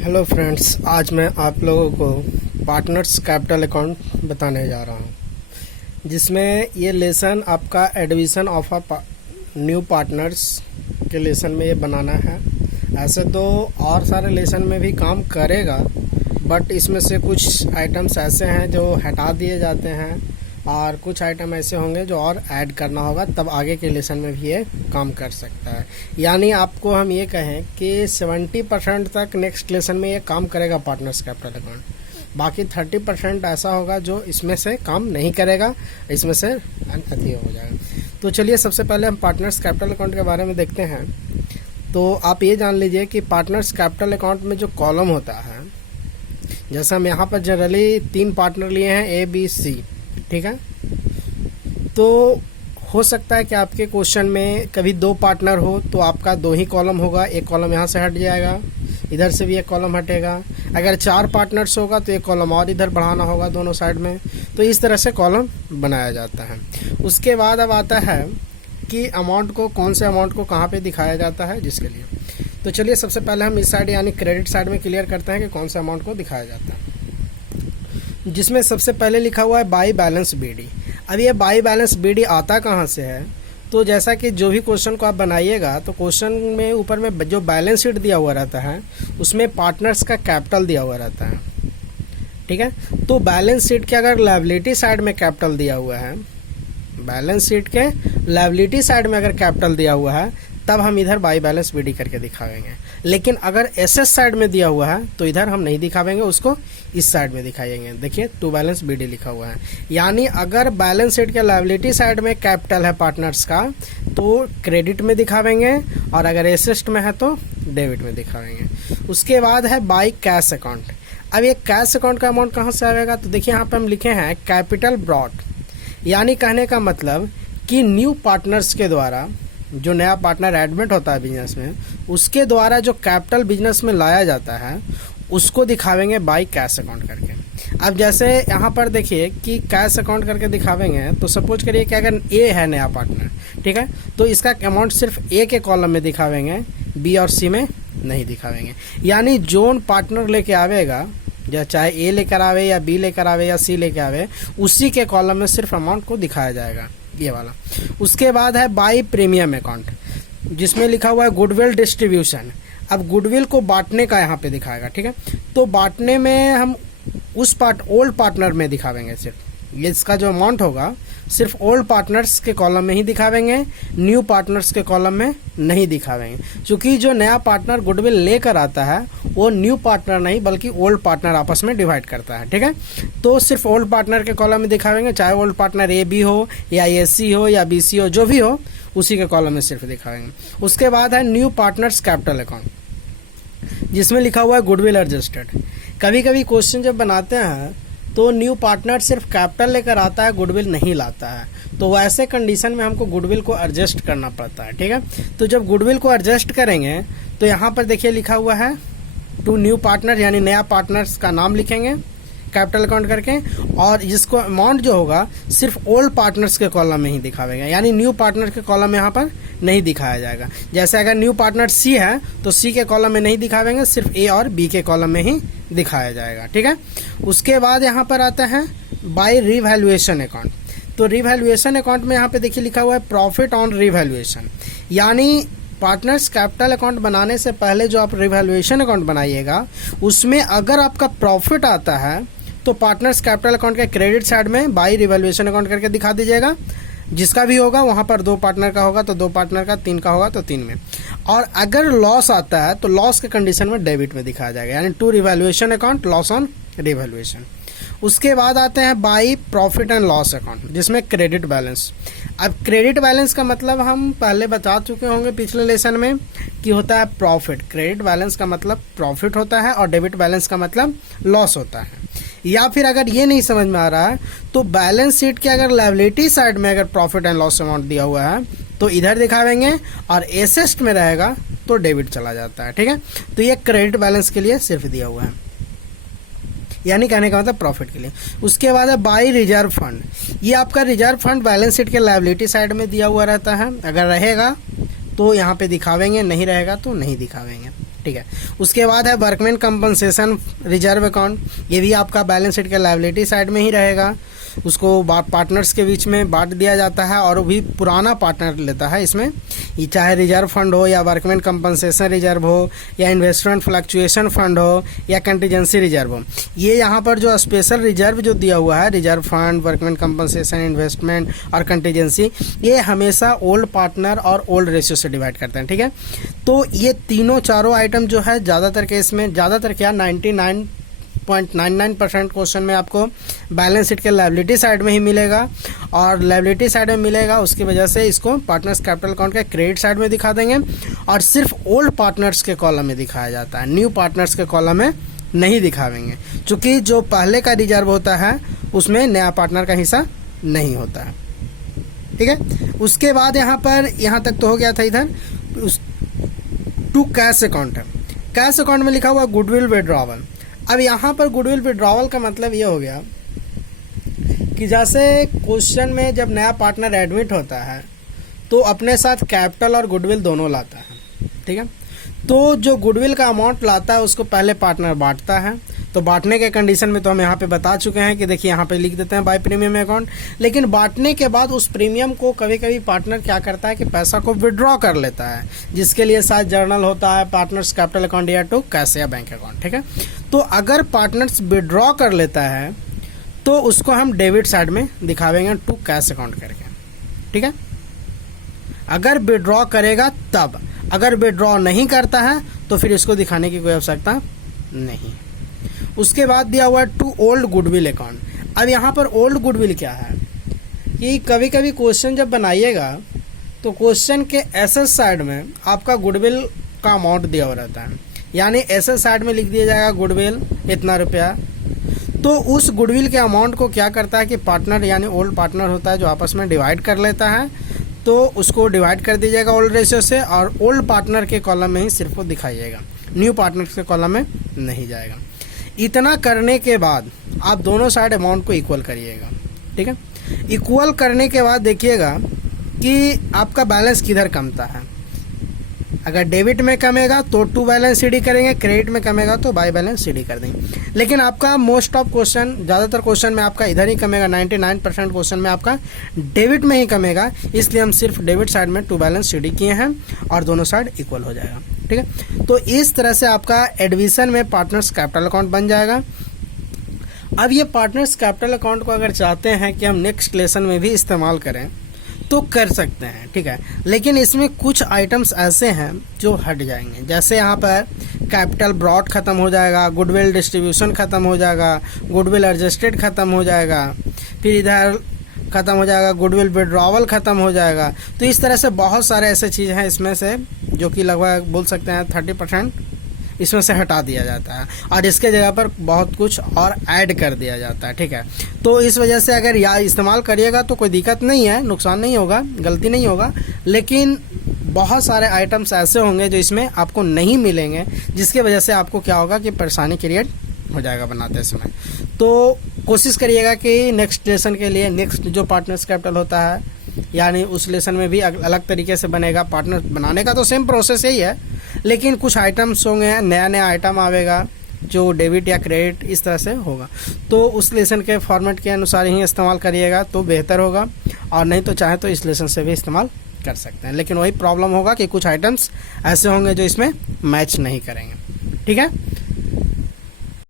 Hello friends, आज मैं आप लोगों को पार्टनर्स कैपिटल अकाउंट बताने जा रहा हूँ, जिसमें ये लेसन आपका admission of a new partners के लेसन में ये बनाना है। ऐसे तो और सारे लेसन में भी काम करेगा, बट इसमें से कुछ आइटम्स ऐसे हैं जो हटा दिए जाते हैं और कुछ आइटम ऐसे होंगे जो और ऐड करना होगा, तब आगे के लेसन में भी ये काम कर सकता है। यानी आपको हम ये कहें कि 70% तक नेक्स्ट लेसन में ये काम करेगा पार्टनर्स कैपिटल अकाउंट, बाकी 30% ऐसा होगा जो इसमें से काम नहीं करेगा, इसमें से अति हो जाएगा। तो चलिए सबसे पहले हम पार्टनर्स कैपिटल अकाउंट के बारे में देखते हैं। तो आप ये जान लीजिए कि पार्टनर्स कैपिटल अकाउंट में जो कॉलम होता है, जैसे हम यहाँ पर जनरली 3 पार्टनर लिए हैं ए बी सी, ठीक है। तो हो सकता है कि आपके क्वेश्चन में कभी 2 पार्टनर हो तो आपका 2 ही कॉलम होगा, एक कॉलम यहाँ से हट जाएगा, इधर से भी एक कॉलम हटेगा। अगर 4 पार्टनर्स होगा तो एक कॉलम और इधर बढ़ाना होगा दोनों साइड में। तो इस तरह से कॉलम बनाया जाता है। उसके बाद अब आता है कि अमाउंट को, कौन से अमाउंट को कहाँ पे दिखाया जाता है जिसके लिए। तो चलिए सबसे पहले हम इस साइड यानी क्रेडिट साइड में क्लियर करते हैं कि कौन से अमाउंट को दिखाया जाता है, जिसमें सबसे पहले लिखा हुआ है बाई बैलेंस बीडी। अब ये बाई बैलेंस बीडी आता कहाँ से है? तो जैसा कि जो भी क्वेश्चन को आप बनाइएगा तो क्वेश्चन में ऊपर में जो बैलेंस शीट दिया हुआ रहता है उसमें पार्टनर्स का कैपिटल दिया हुआ रहता है, ठीक है। तो बैलेंस शीट के अगर लायबिलिटी साइड में कैपिटल दिया हुआ है, बैलेंस शीट के लायबिलिटी साइड में अगर कैपिटल दिया हुआ है तब हम इधर बाई बैलेंस बीडी करके दिखाएंगे। लेकिन अगर एसेट साइड में दिया हुआ है तो इधर हम नहीं दिखावेंगे, उसको इस साइड में दिखाएंगे। देखिए टू बैलेंस बीडी लिखा हुआ है, यानी अगर बैलेंस शीट के लायबिलिटी साइड में कैपिटल है पार्टनर्स का तो क्रेडिट में दिखावेंगे, और अगर एसेट में है तो डेबिट में दिखावेंगे। उसके बाद है बाई कैश अकाउंट। अब ये कैश अकाउंट का अमाउंट कहाँ से आएगा? तो देखिए यहाँ पे हम लिखे हैं कैपिटल ब्रॉड, यानी कहने का मतलब कि न्यू पार्टनर्स के द्वारा, जो नया पार्टनर एडमिट होता है बिजनेस में, उसके द्वारा जो कैपिटल बिजनेस में लाया जाता है उसको दिखावेंगे बाई कैश अकाउंट करके। अब जैसे यहाँ पर देखिए कि कैश अकाउंट करके दिखावेंगे, तो सपोज करिए कि अगर ए है नया पार्टनर, ठीक है, तो इसका अमाउंट सिर्फ ए के कॉलम में दिखावेंगे, बी और सी में नहीं दिखावेंगे। यानी जोन पार्टनर लेके आवेगा, या चाहे ए लेकर आवे या बी लेकर आवे या सी लेकर आवे, उसी के कॉलम में सिर्फ अमाउंट को दिखाया जाएगा, ये वाला। उसके बाद है बाई प्रीमियम अकाउंट, जिसमें लिखा हुआ है गुडविल डिस्ट्रीब्यूशन। अब गुडविल को बांटने का यहाँ पे दिखाएगा, ठीक है। तो बांटने में हम उस ओल्ड पार्टनर में दिखावेंगे, सिर्फ ये इसका जो अमाउंट होगा सिर्फ ओल्ड पार्टनर्स के कॉलम में ही दिखावेंगे, न्यू पार्टनर्स के कॉलम में नहीं दिखावेंगे। क्योंकि जो नया पार्टनर गुडविल लेकर आता है वो न्यू पार्टनर नहीं बल्कि ओल्ड पार्टनर आपस में डिवाइड करता है, ठीक है। तो सिर्फ ओल्ड पार्टनर के कॉलम में दिखावेंगे, चाहे ओल्ड पार्टनर ए बी हो या ए सी हो या बी सी हो, जो भी हो उसी के कॉलम में सिर्फ दिखावेंगे। उसके बाद है न्यू पार्टनर्स कैपिटल अकाउंट, जिसमें लिखा हुआ है गुडविल एडजस्टेड। कभी कभी क्वेश्चन जब बनाते हैं तो न्यू पार्टनर सिर्फ कैपिटल लेकर आता है, गुडविल नहीं लाता है, तो वैसे कंडीशन में हमको गुडविल को एडजस्ट करना पड़ता है, ठीक है। तो जब गुडविल को एडजस्ट करेंगे तो यहाँ पर देखिए लिखा हुआ है टू न्यू पार्टनर, यानी नया पार्टनर्स का नाम लिखेंगे कैपिटल अकाउंट करके, और जिसको अमाउंट जो होगा सिर्फ ओल्ड पार्टनर्स के कॉलम में ही दिखावेंगे, यानी न्यू पार्टनर के कॉलम में यहाँ पर नहीं दिखाया जाएगा। जैसे अगर न्यू पार्टनर सी है तो सी के कॉलम में नहीं दिखावेंगे, सिर्फ ए और बी के कॉलम में ही दिखाया जाएगा, ठीक है। उसके बाद यहाँ पर आता है बाय रिवैल्यूएशन अकाउंट। तो रिवैल्यूएशन अकाउंट में यहाँ पे देखिए लिखा हुआ है प्रॉफिट ऑन रिवैल्यूएशन, यानी पार्टनर्स कैपिटल अकाउंट बनाने से पहले जो आप रिवैल्यूएशन अकाउंट बनाइएगा उसमें अगर आपका प्रॉफिट आता है तो पार्टनर्स कैपिटल अकाउंट के क्रेडिट साइड में बाई रिवैल्यूएशन अकाउंट करके दिखा दीजिएगा। जिसका भी होगा वहाँ पर 2 पार्टनर का होगा तो 2 पार्टनर का, 3 का होगा तो 3 में। और अगर लॉस आता है तो लॉस के कंडीशन में डेबिट में दिखाया जाएगा, यानी to revaluation account loss on revaluation. उसके बाद आते हैं by profit and loss account, जिसमें क्रेडिट बैलेंस। अब क्रेडिट बैलेंस का मतलब हम पहले बता चुके होंगे पिछले लेसन में कि होता है प्रॉफिट। क्रेडिट बैलेंस का मतलब प्रॉफिट होता है और डेबिट बैलेंस का मतलब लॉस होता है। या फिर अगर ये नहीं समझ में आ रहा है तो बैलेंस शीट के अगर लायबिलिटी साइड में अगर प्रॉफिट एंड लॉस अमाउंट दिया हुआ है तो इधर दिखावेंगे, और एसेट में रहेगा तो डेबिट चला जाता है, ठीक है। तो ये क्रेडिट बैलेंस के लिए सिर्फ दिया हुआ है, यानी कहने का मतलब प्रॉफिट के लिए। उसके बाद है बाई रिजर्व फंड। ये आपका रिजर्व फंड बैलेंस शीट के लायबिलिटी साइड में दिया हुआ रहता है, अगर रहेगा तो यहाँ पे दिखावेंगे, नहीं रहेगा तो नहीं दिखावेंगे, ठीक है। उसके बाद है वर्कमैन कंपनसेशन रिजर्व अकाउंट, ये भी आपका बैलेंस शीट के लायबिलिटी साइड में ही रहेगा। उसको पार्टनर्स के बीच में बांट दिया जाता है और वो भी पुराना पार्टनर लेता है इसमें, ये चाहे रिजर्व फंड हो या वर्कमैन कंपनसेशन रिजर्व हो या इन्वेस्टमेंट फ्लक्चुएशन फंड हो या कंटीजेंसी रिजर्व हो। ये यहाँ पर जो स्पेशल रिजर्व जो दिया हुआ है, reserve fund, workman compensation, investment और कंटीजेंसी, ये हमेशा ओल्ड पार्टनर और ओल्ड रेशियो से डिवाइड करते हैं, ठीक है। तो ये तीनों चारों आइटम जो है ज़्यादातर केस में, ज़्यादातर क्या 99.99% क्वेश्चन में आपको बैलेंस शीट के लायबिलिटी साइड में ही मिलेगा, और लायबिलिटी साइड में मिलेगा उसकी वजह से इसको पार्टनर्स कैपिटल अकाउंट के क्रेडिट साइड में दिखा देंगे, और सिर्फ ओल्ड पार्टनर्स के कॉलम में दिखाया जाता है, न्यू पार्टनर्स के कॉलम में नहीं दिखावेंगे, क्योंकि जो पहले का रिजर्व होता है उसमें नया पार्टनर का हिस्सा नहीं होता है, ठीक है। उसके बाद यहाँ तक तो हो गया था इधर। टू कैश अकाउंट है, कैश अकाउंट में लिखा हुआ गुडविल विड्रॉवल। अब यहाँ पर गुडविल विड्रॉवल का मतलब ये हो गया कि जैसे क्वेश्चन में जब नया पार्टनर एडमिट होता है तो अपने साथ कैपिटल और गुडविल दोनों लाता है, ठीक है। तो जो गुडविल का अमाउंट लाता है उसको पहले पार्टनर बांटता है। तो बांटने के कंडीशन में तो हम यहाँ पे बता चुके हैं कि देखिए यहाँ पे लिख देते हैं बाय प्रीमियम अकाउंट, लेकिन बांटने के बाद उस प्रीमियम को कभी कभी पार्टनर क्या करता है कि पैसा को विड्रॉ कर लेता है, जिसके लिए शायद जर्नल होता है पार्टनर्स कैपिटल अकाउंट या टू कैश या बैंक अकाउंट, ठीक है। तो अगर पार्टनर्स विड्रॉ कर लेता है तो उसको हम डेबिट साइड में दिखावेंगे टू कैश अकाउंट करके, ठीक है। अगर विड्रॉ करेगा तब, अगर विड्रॉ नहीं करता है तो फिर इसको दिखाने की कोई आवश्यकता नहीं। उसके बाद दिया हुआ है टू ओल्ड गुडविल अकाउंट। अब यहाँ पर ओल्ड गुडविल क्या है कि कभी कभी क्वेश्चन जब बनाइएगा तो क्वेश्चन के एसेट साइड में आपका गुडविल का अमाउंट दिया हुआ रहता है, यानी एसेट साइड में लिख दिया जाएगा गुडविल इतना रुपया। तो उस गुडविल के अमाउंट को क्या करता है कि पार्टनर यानी ओल्ड पार्टनर होता है जो आपस में डिवाइड कर लेता है, तो उसको डिवाइड कर दीजिएगा ओल्ड रेशियो से, और ओल्ड पार्टनर के कॉलम में ही सिर्फ वो दिखाइएगा, न्यू पार्टनर के कॉलम में नहीं जाएगा। इतना करने के बाद आप दोनों साइड अमाउंट को इक्वल करिएगा, ठीक है। इक्वल करने के बाद देखिएगा कि आपका बैलेंस किधर कमता है। अगर डेबिट में कमेगा तो टू बैलेंस सीडी करेंगे, क्रेडिट में कमेगा तो बाय बैलेंस सीडी कर देंगे। लेकिन आपका मोस्ट ऑफ क्वेश्चन, ज़्यादातर क्वेश्चन में आपका इधर ही कमेगा, 99% क्वेश्चन में आपका डेबिट में ही कमेगा, इसलिए हम सिर्फ डेबिट साइड में टू बैलेंस सीडी किए हैं और दोनों साइड इक्वल हो जाएगा, ठीक है। तो इस तरह से आपका एडमिशन में पार्टनर्स कैपिटल अकाउंट बन जाएगा। अब ये पार्टनर्स कैपिटल अकाउंट को अगर चाहते हैं कि हम नेक्स्ट लेसन में भी इस्तेमाल करें तो कर सकते हैं, ठीक है। लेकिन इसमें कुछ आइटम्स ऐसे हैं जो हट जाएंगे, जैसे यहाँ पर कैपिटल ब्रॉड ख़त्म हो जाएगा, गुडविल डिस्ट्रीब्यूशन ख़त्म हो जाएगा, गुडविल एडजस्टेड ख़त्म हो जाएगा, फिर इधर ख़त्म हो जाएगा गुडविल विड्रॉवल ख़त्म हो जाएगा। तो इस तरह से बहुत सारे ऐसे चीज़ हैं इसमें से जो कि लगभग बोल सकते हैं 30% इसमें से हटा दिया जाता है और इसके जगह पर बहुत कुछ और ऐड कर दिया जाता है, ठीक है। तो इस वजह से अगर या इस्तेमाल करिएगा तो कोई दिक्कत नहीं है, नुकसान नहीं होगा, गलती नहीं होगा, लेकिन बहुत सारे आइटम्स ऐसे होंगे जो इसमें आपको नहीं मिलेंगे, जिसकी वजह से आपको क्या होगा कि परेशानी क्रिएट हो जाएगा बनाते समय। तो कोशिश करिएगा कि नेक्स्ट लेसन के लिए नेक्स्ट जो पार्टनर्स कैपिटल होता है यानी उस लेसन में भी अलग तरीके से बनेगा। पार्टनर बनाने का तो सेम प्रोसेस ही है, लेकिन कुछ आइटम्स होंगे, नया नया आइटम आवेगा जो डेबिट या क्रेडिट इस तरह से होगा। तो उस लेसन के फॉर्मेट के अनुसार ही इस्तेमाल करिएगा तो बेहतर होगा, और नहीं तो चाहे तो इस लेसन से भी इस्तेमाल कर सकते हैं। लेकिन वही प्रॉब्लम होगा कि कुछ आइटम्स ऐसे होंगे जो इसमें मैच नहीं करेंगे, ठीक है।